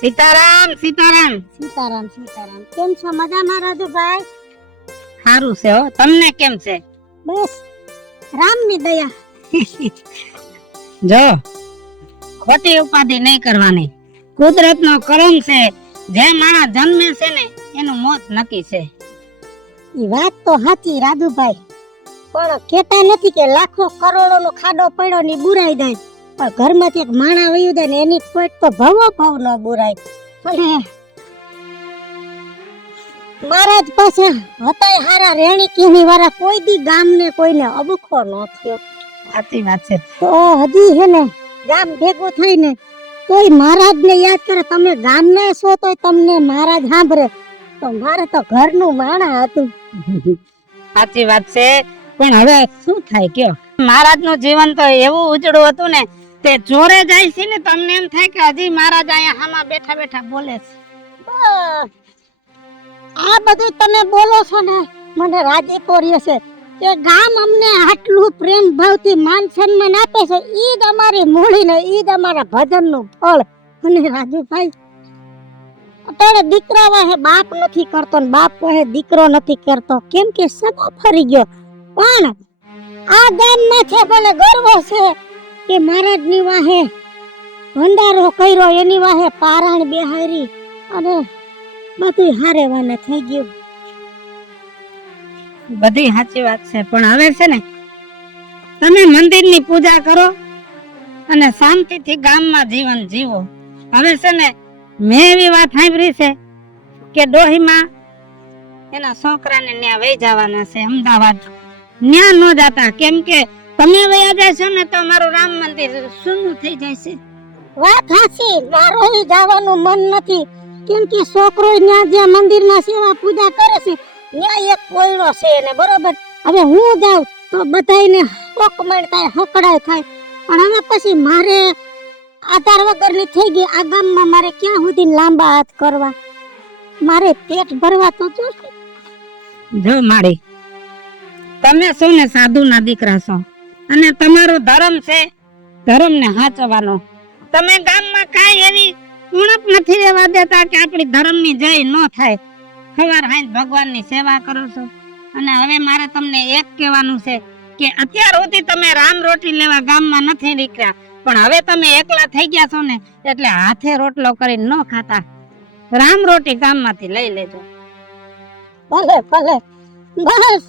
સીતારામ સીતારામ. સીતારામ સીતારામ. કેમ છો? મજામાં રાજુભાઈ? સારું છે હો. તમને કેમ છે? બસ રામની દયા. જો ખોટી ઉપાધિ નહીં કરવાની. કુદરતનો કરમ છે. જે માણસ જન્મે છે ને એનું મોત નક્કી છે. ઈ વાત તો સાચી રાજુભાઈ, પણ કેતા નથી કે લાખો કરોડો નો ખાડો પડ્યો ની બુરાઈ જાય, પણ ઘરમાંથી એક માણા વયું જાય ને એની કોઈ તો ભવો ભાવ ન બુરાય. અને મહારાજ પાસે હતાય હારા રેણી કીની વાળા કોઈ દી ગામને કોઈને અબખો ન થયો. સાચી વાત છે. તો હજી હે ને ગામ ભેગું થઈને તોય મહારાજ ને યાદ કરે. તમે ગામને છો તોય તમને મહારાજ સાંભળે. તો મારે તો ઘરનું માણા હતું. સાચી વાત છે. પણ હવે શું થાય કયો? મહારાજ નું જીવન તો એવું ઉજળું હતું ને, તે જોરે જાય છે ને તમને એમ થાય કે હજી મહારાજ અહીંયા હામાં બેઠા બેઠા બોલે છે. બસ આ બધું તમે બોલો છો ને મને રાજી કર્યો છે કે ગામ અમને આટલું પ્રેમ ભાવથી માન સન્માન આપે છે. ઈ જ અમારી મૂડી ને ઈ જ અમારા ભજનનું ફળ. અને રાજુભાઈ અત્યારે દીકરા વાહે બાપ નથી કરતો ને બાપ વાહે દીકરો નથી કરતો, કેમ કે સમો ફરી ગયો. પણ આ ગામમાં છે ભલે ગર્વ છે કે મહારાજની વાહે ભંડારો કર્યો, એની વાહે પારાણ બેહારી અને બધું હારે વાને થઈ ગયું. બધી સાચી વાત છે. પણ હવે છે ને તમે મંદિરની પૂજા કરો અને શાંતિથી ગામમાં જીવન જીવો. હવે છે ને મેં એવી વાત સાંભળી છે કે ડોહીમાં એના છોકરાને ત્યાં વહી જવાના છે અમદાવાદ. ત્યાં ન જાતા, કેમ કે તમે વયા જશો ને તો મારું રામ મંદિર શૂન્ય થઈ જાય છે. વાત હાચી, મારો ઈ જવાનું મન નથી, કેમ કે છોકરો ત્યાં જ્યાં મંદિરમાં સેવા પૂજા કરે છે ત્યાં એક કોયડો છે ને બરોબર. હવે હું જાઉં તો બધાયને હોકમણ થાય, હકડાય થાય. પણ હવે પછી મારે આધાર વગરની થઈ ગઈ આ ગામમાં, મારે ક્યાં સુધી લાંબા હાથ કરવા? મારે પેટ ભરવા તો જોશે. જો મારી, તમે છો ને સાધુ ના દીકરા છો અને તમારો ધર્મ છે ધર્મને સાચવવાનો. તમે ગામમાં કાંઈ એવી ઉણપ નથી રહેવા દેતા કે આપણી ધર્મની જય ન થાય. સવાર સાંજ ભગવાનની સેવા કરો છો. અને હવે મારે તમને એક કહેવાનું છે કે અત્યાર સુધી તમે રામ રોટી લેવા ગામમાં નથી નીકળ્યા, પણ હવે તમે એકલા થઈ ગયા છો ને એટલે હાથે રોટલો કરીને ન ખાતા. રામ રોટી ગામમાંથી લઈ લેજો. ભલે ભલે, બસ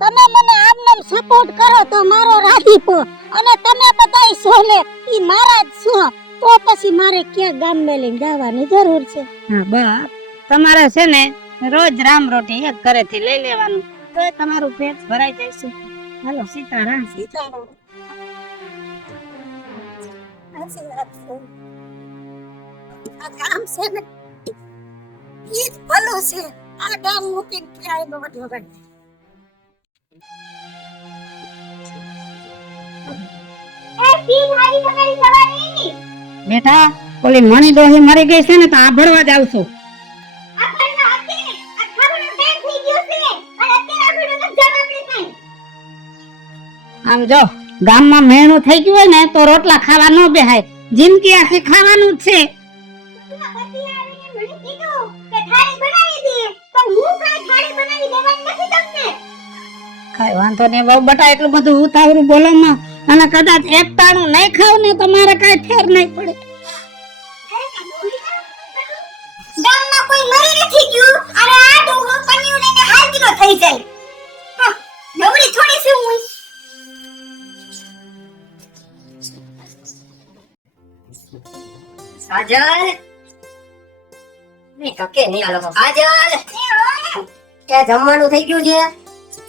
તમે મને આમને સપોર્ટ કરો તો મારો રાજીપો. અને તમે બધાય સોલે ઈ મારા જ છો, તો પછી મારે ક્યાં ગામને લઈને જવાની જરૂર છે? હા બસ, તમારે છે ને રોજ રામ રોટી એક ઘરેથી લઈ લેવાનું, તો તમારું પેટ ભરાઈ જશે. હાલો સીતારામ. સીતારામ. આ ગામ છે ને ઈ જ ભલું છે. આ ગામ મૂકીને ક્યાંય ન વગર. બેટા, ઓલી મણી ડોહી મરી ગઈ છે ને તો આ ભરવા જાવ છું. આમ જો ગામમાં મહેણું થઈ ગયું હોય ને તો રોટલા ખાવા ન બેહાય. જિંદગી આખી ખાવાનું જ છે. કઈ વાંધો નહીં બહુ બટા, એટલું બધું ઉતાવળું બોલો માં. અને કદાચ એક તાણું નહીં ખાવ ને તો મારે કઈ ફેર નહીં પડે. ગામમાં કોઈ મરી નથી ગયું અને આ ડોહો પન્યું લઈને હાલગીનો થઈ જાય. નવરી થોડી છું હું. સાજલ નહીં કકે નહીં આલો સાજલ કે જમવાનું થઈ ગયું છે?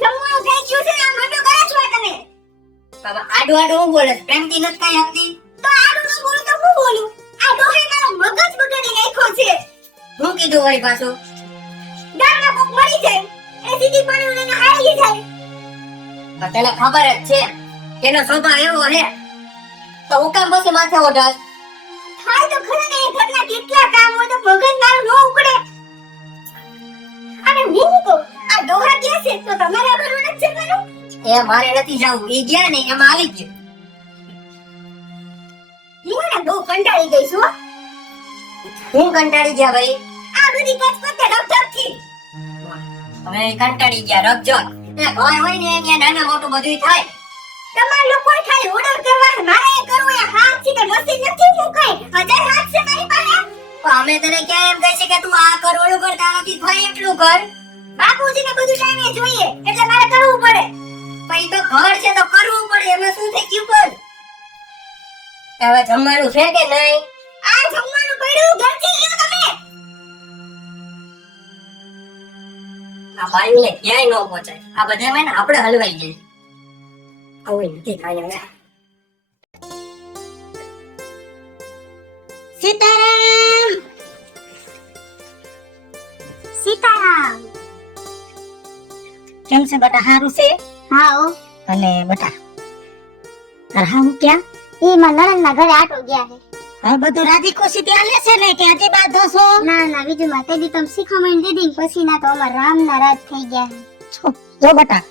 જમવાનું થઈ ગયું છે. આ મોટો કરે છો તમે? બાબા આડું આડું હું બોલે પ્રેમથી નથી કઈ આપતી તો આડું ન બોલું તો હું બોલું? આ ડોહે મારો મગજ બગાડી નાખ્યો છે. હું કીધું વળી પાછું? ગામમાં કોક મરી જાય એ સીધી પાણી લઈને હાલી જાય. પણ તને ખબર જ છે એનો સ્વભાવ એવો છે, તો હું કામ પછી માથે ઓઢાસ? થાય તો ખરા ને, ઘરના કેટલા કામ હોય તો મગજ મારું ન ઉકળે. અને હું તો આ ડોહા કે છે તો તમારે આવવાનું નથી જવાનું? એ મારે નથી જવું, એ ગયા ને એમાં આવી ગયું. હું ને બહુ કંટાળી ગઈ છું. હું કંટાળી ગયા ભાઈ આ બધી કચકચ રખડખથી હવે કંટાળી ગયા રખજો એ ઘર હોય ને અહીંયા નાના મોટું બધું થાય તમાર લોકો ખાલી ઓર્ડર કરવા મારે એ કરવું એ હાથ થી કે મશીન નથી હું કઈ અજય હાથ છે મારી પાસે તો અમે તને ક્યાં એમ કહી છે કે તું આ કર ઓલું કર તારાથી થાય એટલું કર બાપુજીને બધું ટાઈમે જોઈએ એટલે મારે કરવું પડે પછી તો ઘર છે તો કરવું પડે એમાં શું થઈ ગયું પણ હવે જમવાનું છે કે નહીં આ જમવાનું પડ્યું ઘરથી લીધું તમે આ બાઈને ક્યાંય ન પહોંચાય આ બધા મેં આપણે હલવાઈ ગયા આવું નથી ખાય હવે સીતારામ સીતારામ કેમ છે બેટા હારું છે હા ઓ અને બેટા તાર હાવું ક્યાં ઈ માં નણંદ ના ઘરે આટો ગયા છે હા બધું રાજી ખુશી ત્યાં લે છે ને કે હજી બાધો છો ના ના બીજું માં તે દી તમે શીખામણ દીધી ને પછી ના તો અમાર રામ ના રાજ થઈ ગયા છે જો બેટા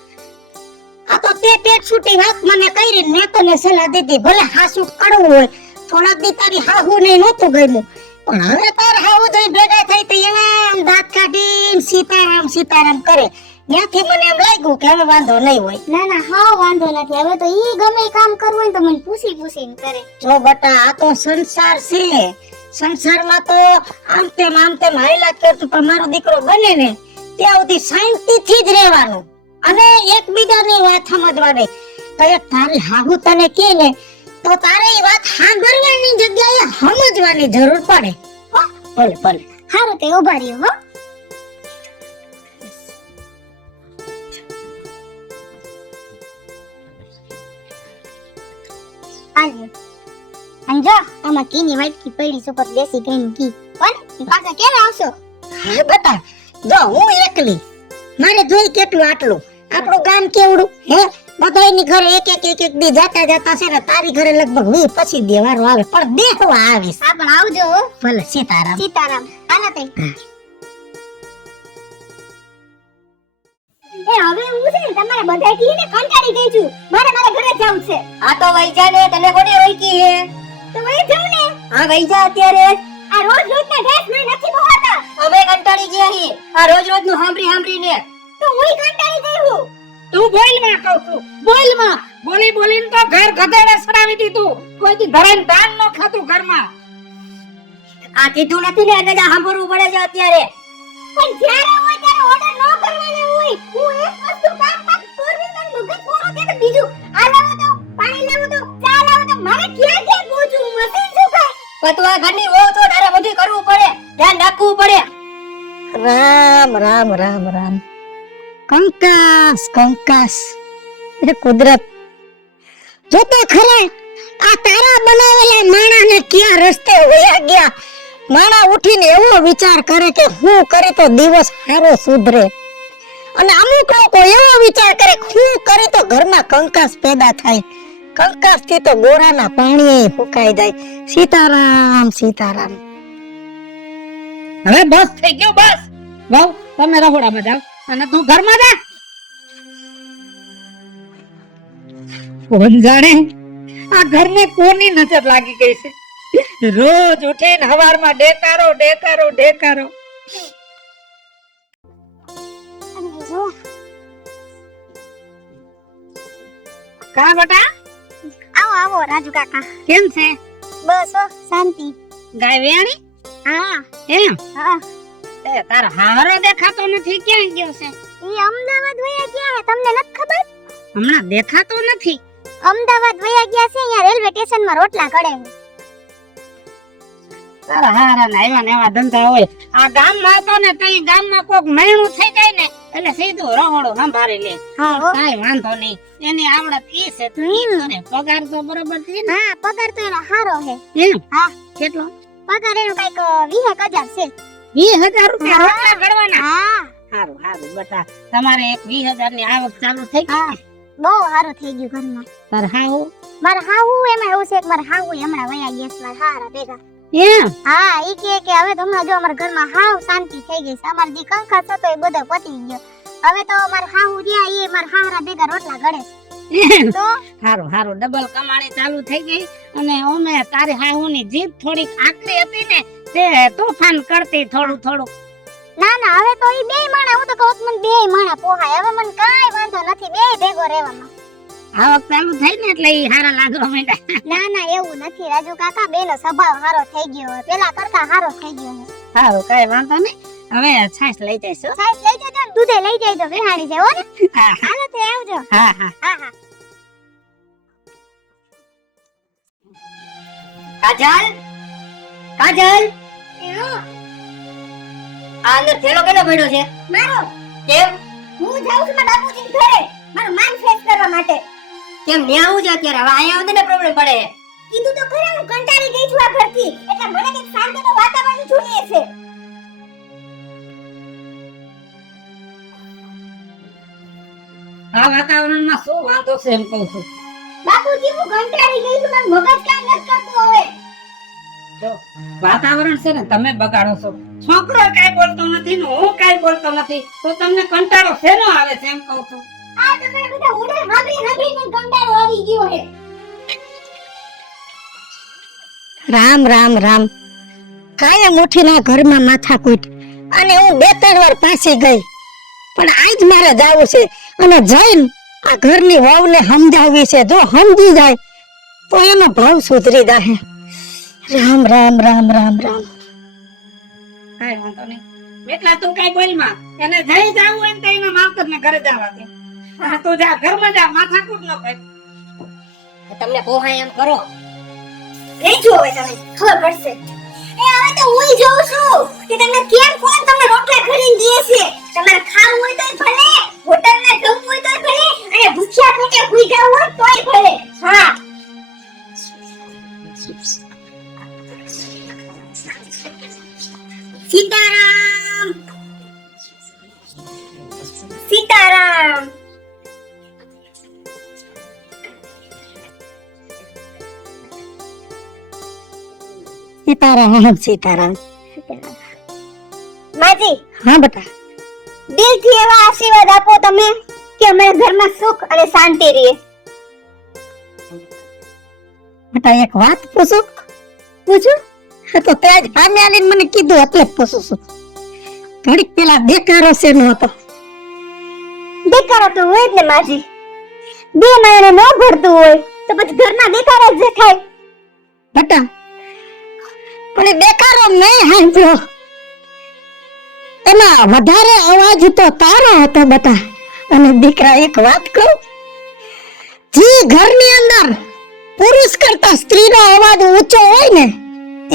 આ તો તે પેટ છૂટી વાત મને કરી મેં તને સલાહ દીધી ભલે હાસુ કડવું હોય થોડાક દી તારી હાહુ ને નહોતું ગમ્યું પણ હવે તાર હાહુ જોઈ ભેગા થઈ તો એમ દાંત કાઢીને સીતારામ સીતારામ કરે ત્યાંથી મને એમ લાગ્યું કે હવે વાંધો નહીં હોય ના ના હા વાંધો નથી હવે તો ઈ ગમે ઈ કામ કરવું હોય તો મને પૂછીને કરે જો બેટા આ તો સંસાર છે સંસારમાં તો આમ તેમ હાયલા કરતું પણ મારો દીકરો બને ને ત્યાં સુધી શાંતિથી જ રહેવાનું અને એકબીજાની વાત સમજવાની તો એ તારી હાહુ તને કે ને તો તારે એ વાત સાંભળવાની જગ્યાએ સમજવાની જરૂર પડે હો? ભલે ભલે હારું તે ઉભા રહ્યો હો આજો અંજો આમાં કીની વાટકી પડી સુપર દેશી કઈની કી પણ પાછા ક્યારે આવશો હા બેટા જો હું એકલી મારે જોઈ કેટલું આટલું આપણું ગામ કેવડું હે બધાયની ઘરે એક દી જાતા છે ને તારી ઘરે લગભગ 20 પછી દેવારો આવે પણ દેખવા આવે હા પણ આવજો હો. ભલે સીતારામ સીતારામ આના તે એ હવે હું છે ને તમારે બધાય કીને કંટાળી ગઈ છું મારે ઘરે જવું છે આ તો વૈજા ને તને કોને રોકી હે તો વહી જાવ ને હા વૈજા અત્યારે આ રોજ ના ડ્રેસ મેં નથી બોહાતા અમે કંટાળી ગયા હી આ રોજ નું સાંભળીને તો હુંય કંટાળી ગઈ હું તું બોલ માં કહું છું બોલ માં બોલીને તો ઘર ગધેડે સડાવી દીધું કોઈ દી ધરાઈને ધાન ન ખાતું ઘરમાં આ કીધું નથી ને એટલે સાંભળવું પડે છે અત્યારે પણ જ્યારે હોય ત્યારે ઓર્ડર ન કરવાનો હોય હું એક વસ્તુ કામ કામ કરવી મને મગજ ફોરો દે તો બીજું આ લાવો તો પાણી લાવો તો ચા લાવો તો મારે ક્યાં ક્યાં પહોંચું મશીન શું ખાય પણ તું આ ઘરની વહુ તો તારે બધું કરવું પડે ધ્યાન રાખવું પડે રામ રામ રામ રામ કંકાસ કંકાસ એ કુદરત જો તો ખરા આ તારા બનાવેલા માણાને ક્યાં રસ્તે વયા ગયા માણા ઉઠીને એવો વિચાર કરે કે હું કરે તો દિવસ સારો સુધરે અને અમુક લોકો એવો વિચાર કરે હું કરે તો ઘરમાં કંકાસ પેદા થાય કંકાસ થી તો ગોરાના પાણી ફૂંકાઈ જાય સીતારામ સીતારામ હવે બસ થઈ ગયું બસ વહુ તમે રહોડામાં જાઓ અને તું ઘરમાં જા કોણ જાણે આ ઘરને કોની નજર લાગી ગઈ છે રોજ ઉઠીને હવારમાં ડેકારો ડેકારો ડેકારો કા બેટા આવો આવો રાજુ કાકા કેમ છે બસ હો, શાંતિ ગાય વેણી હા એમ હા એ તારો હારો દેખાતો નથી ક્યાં ગયો છે ઈ અમદાવાદ વયા ગયા હે તમને નથી ખબર હમણાં દેખાતો નથી અમદાવાદ વયા ગયા છે અહીંયા રેલવે સ્ટેશન માં રોટલા ઘડે છે તારા હારા ના એવા ને એવા ધંધા હોય આ ગામમાં હતો ને તો ઈ ગામમાં કોક મહેણું થઈ જાય ને એટલે સીધું રહોડું સંભાળી લે હા હો. કાઈ વાંધો નહીં એની આવડત ઈ છે તો ઈ કરે પગાર તો બરોબર છે ને હા પગાર તો એનો હારો હે એમ હા કેટલો પગાર એનો કઈક 20,000 છે 20,000 રૂપિયા રોટલા ઘડવાના હા હારું હારું બેટા તમારે એક 20,000 ની આવક ચાલુ થઈ ગઈ હા બહુ સારું થઈ ગયું ઘરમાં તાર હાઉ મારા હાહુ એમાં એવું છે કે મારા હાહુ હમણાં વયા ગયા છે મારા હારા ભેગા એમ હા ઈ કે હવે તો હમણાં જો અમારા ઘરમાં હાવ શાંતિ થઈ ગઈ છે અમાર જે કંકાસ હતો એ બધો પતી ગયો હવે તો મારા હાહુ રહ્યા એ મારા હારા ભેગા રોટલા ઘડે છે એમ તો હારું હારું ડબલ કમાણી ચાલુ થઈ ગઈ અને ઓમે તારી હાહુની જીભ થોડીક આકરી હતી ને તે તોફાન કરતી થોડું થોડું. ના ના હવે તો ઈ બેય માણા હું તો કહું છું, મને બેય માણા પોહાય. હવે મને કાંઈ વાંધો નથી બેય ભેગો રહેવામાં. આવક ચાલુ થઈ ને એટલે ઈ હારા લાગવા માંડ્યા. ના ના એવું નથી રાજુ કાકા, બેનો સ્વભાવ સારો થઈ ગયો હવે, પેલા કરતા સારો થઈ ગયો છે. સારું કઈ વાંધો નહીં. હવે છાશ લઈ જઈશું. સાહેબ લઈ જજો ને દૂધે લઈ જજો બેહાડી છે હો ને. હા હાલો તે આવજો. હા હા. હા હા. કાજલ, કાજલ, આ અંદર થેલો કેનો પડ્યો છે? મારો કેમ? હું જાઉં છું મારા બાપુજી ઘરે મારું માઇન્ડ ફ્રેશ કરવા માટે. કેમ ન્યા આવું છે અત્યારે? હવે અહીંયા આવને પ્રોબ્લેમ પડે. કીધું તો ખરા હું કંટાળી ગઈ છું આ ઘરથી, એટલે મને કંઈક શાંતિનું વાતાવરણ જોઈએ છે. આ વાતાવરણમાં શું વાંધો છે એમ કહું છું. બાપુજી હું કંટાળી ગઈ છું, મારું મગજ કામ નથી કરતું હવે. જો વાતાવરણ છે ને તમે બગાડો છો. છોકરો કાઈ બોલતો નથી ને હું કાઈ બોલતો નથી તો તમને કંટાળો શેનો આવે છે એમ કહું છું. આ તમે બધા ઉડે હાંભળીને કંટાળો આવી ગયો છે. રામ રામ રામ. કાયમ ઉઠીને ઘરમાં માથાકૂટ, અને હું 2-3 વાર પાછી ગઈ, પણ આજ મારે જાવું છે અને જઈને આ ઘરની વહુને સમજાવવી છે. જો સમજી જાય તો એનો ભાવ સુધરી જાય. રામ રામ રામ રામ રામ. કાઈ વાંધો નહીં. એટલા તું કાઈ બોલ માં. એને જઈ જાવું હોય ને તો એના માવતરને ઘરે જવા દે. હા તું જા ઘરમાં જા, માથાકૂટ ન કર. તમને પોહાય એમ કરો. રહેજો હવે તમે, ખબર પડશે. એ હવે તો હુંય જોઉં છું કે તમને કેમ કોણ તમને રોટલા ખરીને દે છે. તમારે ખાવું હોય તોય ભલે, હોટલમાં જમવું હોય તોય ભલે, અને ભૂખ્યા પેટે હુઈ જવું હોય તોય ભલે. હા સીતારામ સીતારામ. સીતારામ સીતારામ. માજી હા બેટા. દિલથી એવા આશીર્વાદ આપો તમે કે અમારા ઘરમાં સુખ અને શાંતિ રહે. બેટા એક વાત પૂછું? પૂછો. હા તો તે આજ સામે આવીને મને કીધું એટલે જ પૂછું છું. ઘડીક પેલા બેકારો શેનો હતો? બેકારો તો હોય જ ને માજી. બે માણને ન ભરતું હોય તો પછી ઘરના બેકાર જ દેખાય. બેટા પણ એ બેકારો નહીં સાંભળ્યો, એમાં વધારે અવાજ તો તારો હતો બેટા. અને દીકરા એક વાત કહું, જે ઘરની અંદર પુરુષ કરતા સ્ત્રીનો અવાજ ઊંચો હોય ને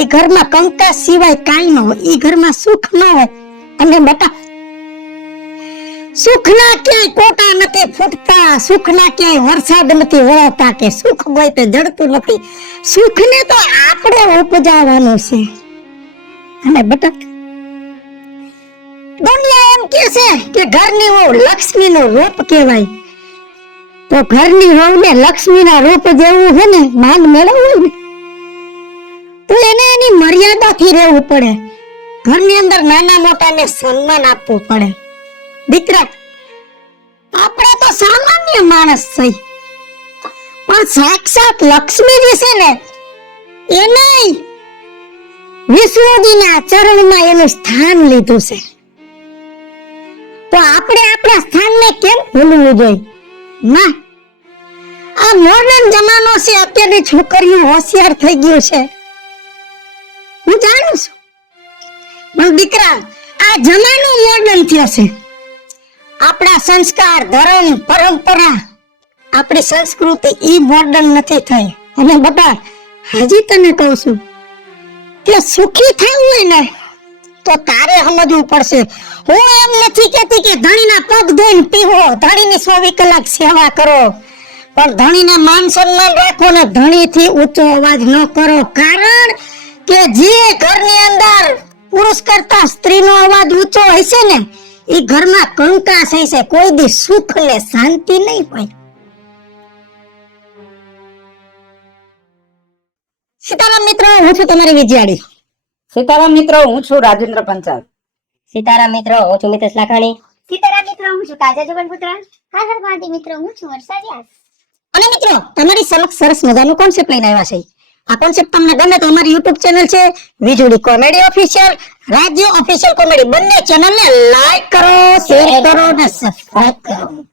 એ ઘરમાં કંકાસ સિવાય કાંઈ ન હોય, એ ઘરમાં સુખ ન હોય. અને બેટા સુખના ક્યાંય કોટા નથી ફૂટતા, સુખના ક્યાંય વરસાદ નથી વળતા, કે સુખ હોય તે જડતું નથી. સુખને તો આપણે ઉપજાવવાનું છે. અને બેટા દુનિયા એમ કહે છે કે ઘરની વહુ લક્ષ્મીનું રૂપ કહેવાય, તો ઘરની વહુને લક્ષ્મીના રૂપ જેવું છે ને માન મેળવવું ને તો એને એની મર્યાદાથી રહેવું પડે. ઘરની અંદર નાના મોટાને સન્માન આપવું પડે. દીકરા આપણે તો સામાન્ય માણસ છે, પણ સાક્ષાત લક્ષ્મીજી છે ને એને વિષ્ણુજીના ચરણમાં એનું સ્થાન લીધું છે. તો આપણે આપણા સ્થાનને કેમ ભૂલવું જોઈએ? ના, આ મોડર્ન જમાનો છે, અત્યારની છોકરીઓ હોશિયાર થઈ ગયું છે, હું જાણું છું. પણ દીકરા આ જમાનો મોડર્ન થયો છે. આપણા સંસ્કાર, ધર્મ, પરંપરા, આપણી સંસ્કૃતિ ઈ મોડર્ન નથી થઈ. અને બેટા હજી તને કહું છું કે સુખી થવું હોય ને તો તારે સમજવું પડશે. હું એમ નથી કહેતી કે ધણીના પગ ધોઈને પીવો, ધણીની 24 કલાક સેવા કરો, પણ ધણીને માન સન્માન રાખો ને ધણીથી ઊંચો અવાજ ન કરો. કારણ કે જે ઘરની અંદર પુરુષ કરતા સ્ત્રીનો અવાજ ઊંચો હશે ને એ ઘરમાં કંકાસ હશે, કોઈ દી સુખ ને શાંતિ નહીં હોય. સીતારામ મિત્રો, હું છું તમારી વિજયાડી. સીતારામ મિત્રો, હું છું રાજેન્દ્ર પંચાલ. સીતારામ મિત્રો, હું છું મિતેશ લાખાણી. સીતારામ મિત્રો, હું છું કાજલ જુગલપુત્ર. હા ગાંધી મિત્રો, હું છું વર્ષા વ્યાસ. અને મિત્રો તમારી સમક્ષ સરસ મજાનું કોન્સેપ્ટ લઈને આવ્યા છે. આ કોન્સેપ્ટ તમને ગમે તો અમારી YouTube ચેનલ છે વીજળી કોમેડી ઓફિશિયલ, રાજ્ય ઓફિશિયલ કોમેડી બંને ચેનલને લાઈક કરો, શેર કરો અને સબસ્ક્રાઇબ કરો.